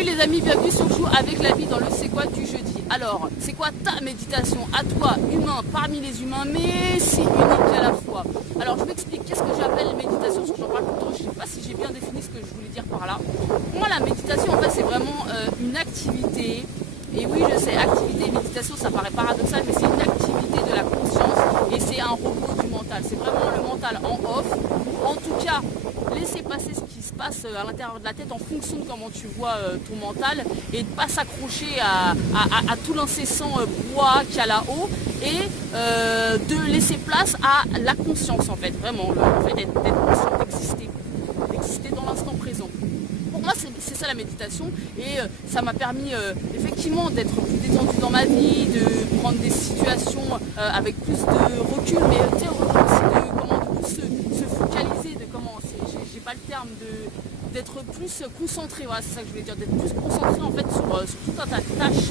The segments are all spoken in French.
Salut les amis, bienvenue sur Joue avec la vie dans le C'est quoi du jeudi. Alors, c'est quoi ta méditation à toi, humain parmi les humains, mais si unique à la fois? Alors, je m'explique, qu'est-ce que j'appelle méditation? Parce que j'en parle tout le temps, je ne sais pas si j'ai bien défini ce que je voulais dire par là. Pour moi, la méditation, en fait, c'est vraiment une activité. Et oui, je sais, activité et méditation, ça paraît paradoxal, mais c'est une activité de la conscience et c'est un repos du mental. C'est vraiment le mental en off. En tout cas, laisser passer ce qui se passe à l'intérieur de la tête en fonction de comment tu vois ton mental et de ne pas s'accrocher à tout l'incessant brouhaha qu'il y a là-haut et de laisser place à la conscience en fait, vraiment, le fait d'être conscient, d'exister dans l'instant présent. Pour moi, c'est ça la méditation et ça m'a permis effectivement d'être plus détendu dans ma vie, de prendre des situations avec plus de recul, mais tu sais, recul aussi de plus se focaliser, de comment, j'ai pas le terme, d'être plus concentré, voilà, c'est ça que je voulais dire, d'être plus concentré en fait sur tout un tas de tâches,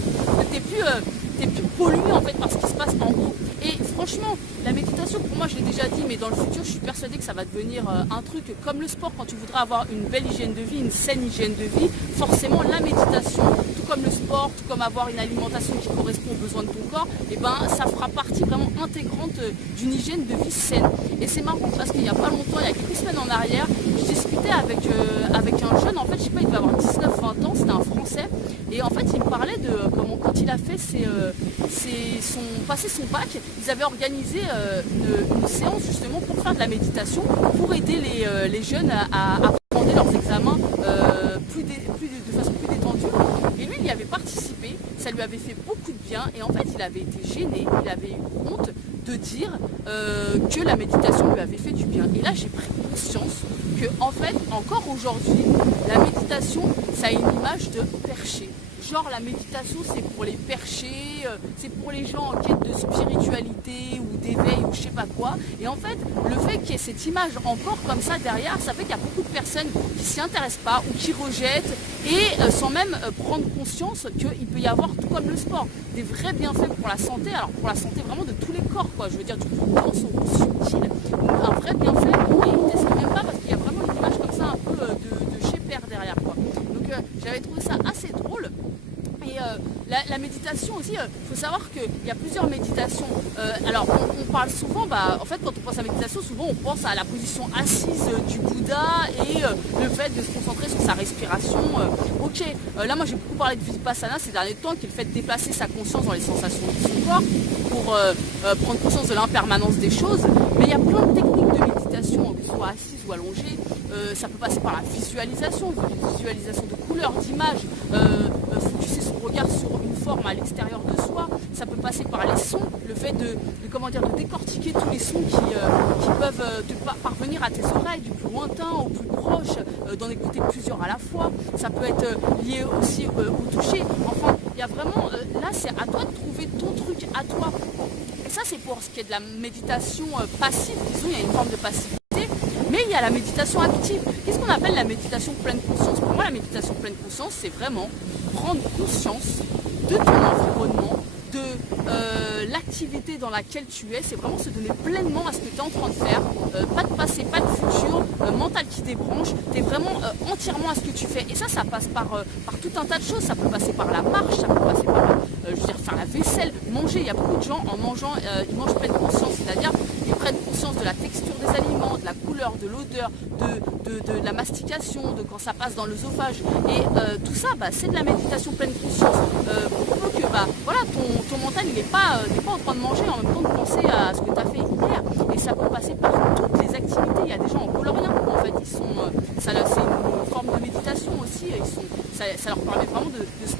t'es plus pollué en fait par ce qui se passe en haut. Et franchement, la méditation, pour moi, je l'ai déjà dit, mais dans le futur, je suis persuadée que ça va devenir un truc comme le sport. Quand tu voudras avoir une belle hygiène de vie, une saine hygiène de vie, forcément, la méditation, tout comme le sport, tout comme avoir une alimentation qui correspond aux besoins de ton corps, et ben, ça fera partie vraiment intégrante d'une hygiène de vie saine. Et c'est marrant parce qu'il n'y a pas longtemps, il y a quelques semaines en arrière, je discutais avec un jeune, en fait, je sais pas, il devait avoir 19-20 ans, c'était un Français, et en fait, il me parlait de comment, quand il a fait passé son bac, ils avaient organisé une séance justement pour faire de la méditation, pour aider les jeunes à appréhender leurs examens de façon plus détendue. Et lui, il y avait participé, ça lui avait fait beaucoup de bien, et en fait, il avait été gêné, il avait eu honte de dire que la méditation lui avait fait du bien. Et là, j'ai pris conscience que, en fait, encore aujourd'hui, la méditation, ça a une image de perché. Genre la méditation c'est pour les perchés, c'est pour les gens en quête de spiritualité ou d'éveil ou je sais pas quoi. Et en fait, le fait qu'il y ait cette image encore comme ça derrière, ça fait qu'il y a beaucoup de personnes qui s'y intéressent pas ou qui rejettent et sans même prendre conscience qu'il peut y avoir, tout comme le sport, des vrais bienfaits pour la santé. Alors pour la santé vraiment de tous les corps, quoi. Je veux dire du dense au subtil, un vrai bienfait. Et ils ne testent même pas parce qu'il y a vraiment une image comme ça un peu de chez père derrière, quoi. Donc j'avais trouvé ça assez drôle. Et la méditation aussi, il faut savoir qu'il y a plusieurs méditations. Alors on parle souvent, en fait quand on pense à la méditation, souvent on pense à la position assise du Bouddha et le fait de se concentrer sur sa respiration. Ok, là moi j'ai beaucoup parlé de Vipassana ces derniers temps, qui est le fait de déplacer sa conscience dans les sensations de son corps pour prendre conscience de l'impermanence des choses. Mais il y a plein de techniques de méditation, que ce soit assise ou allongée. Ça peut passer par la visualisation de couleurs, d'images, focuser son regard sur une forme à l'extérieur de soi. Ça peut passer par les sons, le fait de décortiquer tous les sons qui peuvent parvenir à tes oreilles, du plus lointain au plus proche, d'en écouter plusieurs à la fois. Ça peut être lié aussi au toucher. Enfin, il y a vraiment, là c'est à toi de trouver ton truc à toi. Et ça c'est pour ce qui est de la méditation passive, disons, il y a une forme de passivité. Mais il y a la méditation active. Qu'est-ce qu'on appelle la méditation pleine conscience? Pour moi, la méditation pleine conscience, c'est vraiment prendre conscience de ton environnement, de l'activité dans laquelle tu es. C'est vraiment se donner pleinement à ce que tu es en train de faire. Pas de passé, pas de futur, mental qui débranche. Tu es vraiment entièrement à ce que tu fais. Et ça passe par tout un tas de choses. Ça peut passer par la marche, ça peut passer par faire la vaisselle, manger. Il y a beaucoup de gens, en mangeant, ils mangent pleine conscience. C'est-à-dire ils prennent conscience de la texture des aliments, de la couleur, de l'odeur, de la mastication, de quand ça passe dans l'œsophage. Et tout ça, c'est de la méditation pleine conscience. Pour que voilà, ton mental il n'est pas en train de manger en même temps de penser à ce que tu as fait hier. Et ça peut passer par toutes les activités. Il y a des gens en colorien où en fait c'est une forme de méditation aussi. Ça leur permet vraiment de se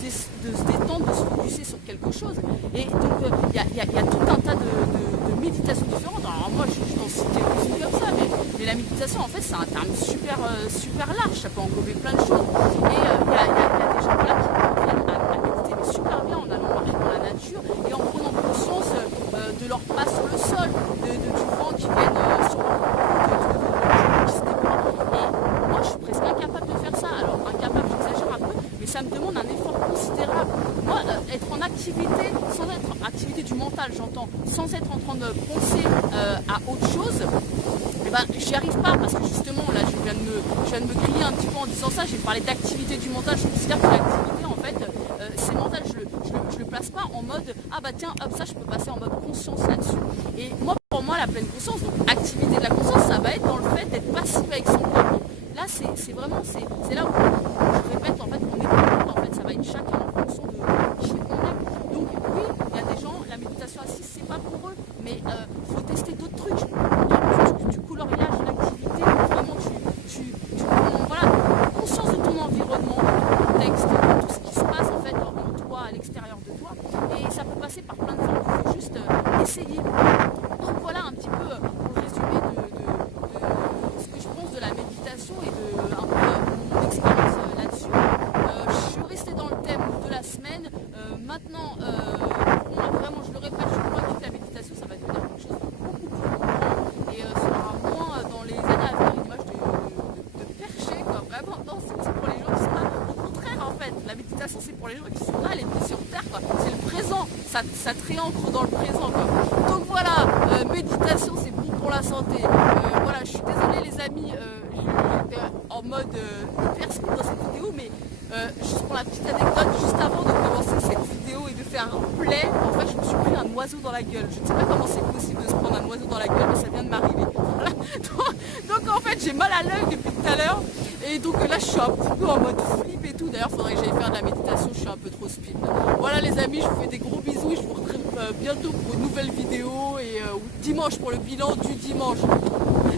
détendre, de se focuser sur quelque chose. Et donc il y a tout un tas de méditations différentes. Alors moi je t'en cite quelques-unes comme ça, mais la méditation en fait c'est un terme super large, ça peut englober plein de choses. Et il y a des gens là qui viennent à méditer mais super bien en allant marcher dans la nature et en prenant conscience de leur pas sur le sol, du vent qui vient sur leur cou, qui se déploie. Et moi je suis presque incapable de faire ça. Alors incapable, j'exagère un peu, mais ça me demande un effort considérable. Moi, être en activité, sans être activité du mental, j'entends, sans être en train de penser à autre chose, et ben j'y arrive pas parce que justement là je viens de me griller un petit peu en disant ça. J'ai parlé d'activité du mental. Je considère que l'activité en fait c'est mental. Je le place pas en mode ah bah tiens hop ça je peux passer en mode conscience là-dessus. Et moi pour moi la pleine conscience, donc activité de la conscience, ça va être dans le fait d'être passif avec son corps. Là c'est vraiment c'est là où je répète en fait on est tout en fait ça va être chacun en fonction de qui on est. Donc oui il y a des gens la méditation assise c'est pas pour eux mais faut tester d'autres trucs. Du coloriage, l'activité, vraiment voilà, conscience de ton environnement, de ton contexte, de tout ce qui se passe en fait en toi, à l'extérieur de toi. Et ça peut passer par plein de formes, il faut juste essayer. Donc voilà un petit peu pour le résumé de ce que je pense de la méditation et de un peu mon expérience là-dessus. Je suis restée dans le thème de la semaine. Maintenant, pour moi vraiment je le répète, je suis convaincue que la méditation ça va devenir quelque chose de beaucoup plus grand et sera moins dans les années à venir une image de perché quoi. Vraiment non c'est pour les gens qui sont là. Au contraire en fait, la méditation c'est pour les gens qui sont là les pieds sur terre quoi. C'est le présent, ça triancre dans le présent quoi. Donc voilà, méditation c'est bon pour la santé. Voilà, je suis désolée les amis, j'étais en mode hyper speed dans cette vidéo mais juste pour la petite anecdote, juste avant de commencer cette vidéo et de faire un play, en fait je me suis pris un oiseau dans la gueule. Je ne sais pas comment c'est possible de se prendre un oiseau dans la gueule, mais ça vient de m'arriver. Voilà. Donc en fait j'ai mal à l'œil depuis tout à l'heure. Et donc là je suis un petit peu en mode flip et tout. D'ailleurs faudrait que j'aille faire de la méditation, je suis un peu trop speed. Voilà les amis, je vous fais des gros bisous et je vous retrouve bientôt pour une nouvelle vidéo et dimanche pour le bilan du dimanche.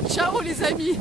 Ciao les amis.